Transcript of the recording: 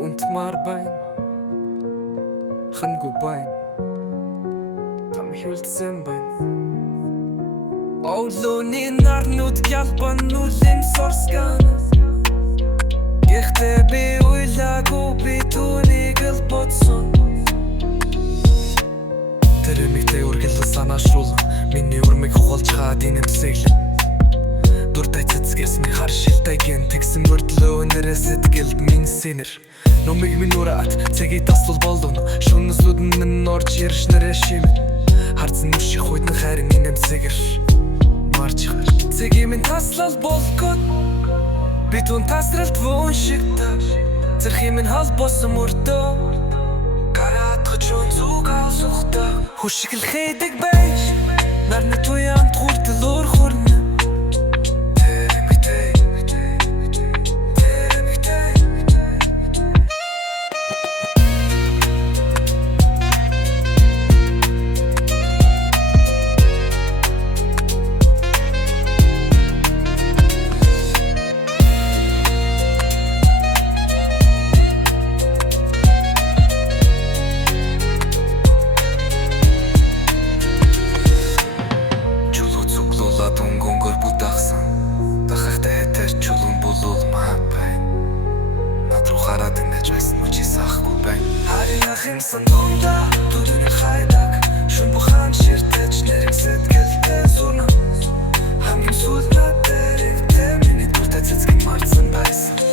und Marbein Hangubain Tam Hultsenbein Ouluni narnud gjalban nullin sorskan Gehte bi uilagu bituni gılbotsun Teremikte urgildi sanashrulla Minni urmik холчгаа динэмсэглэн Дуртай цэцгээс минь хар шилтэйгэн Тэгсэн мөрдлөө нэрээ сэтгэлд минь синэр Номиг минь ураат цэгийг таслал болдон Шүнэслүүд минь орж ирж нэрээ шимэн Хардсан нүших хуйд нь хайрын нэмсэгэр Марч хар Цэгийг минь таслал болгоод Битүүн тасралт вүүн шигта Зэрхий минь хал босон мөрдөө Гараатгаж үн зүг алсухта Хүшигэл хэдэг байж Нарны туян тхуртал уур хурна Хэмсэн дундаа Түдүний хайдаг Шүн бухан ширтэж нэрийн сэтгэлдээ зурна Хамгийн сүүл надэрэгтэй Миний дуртай цэцгийн марцсан байсан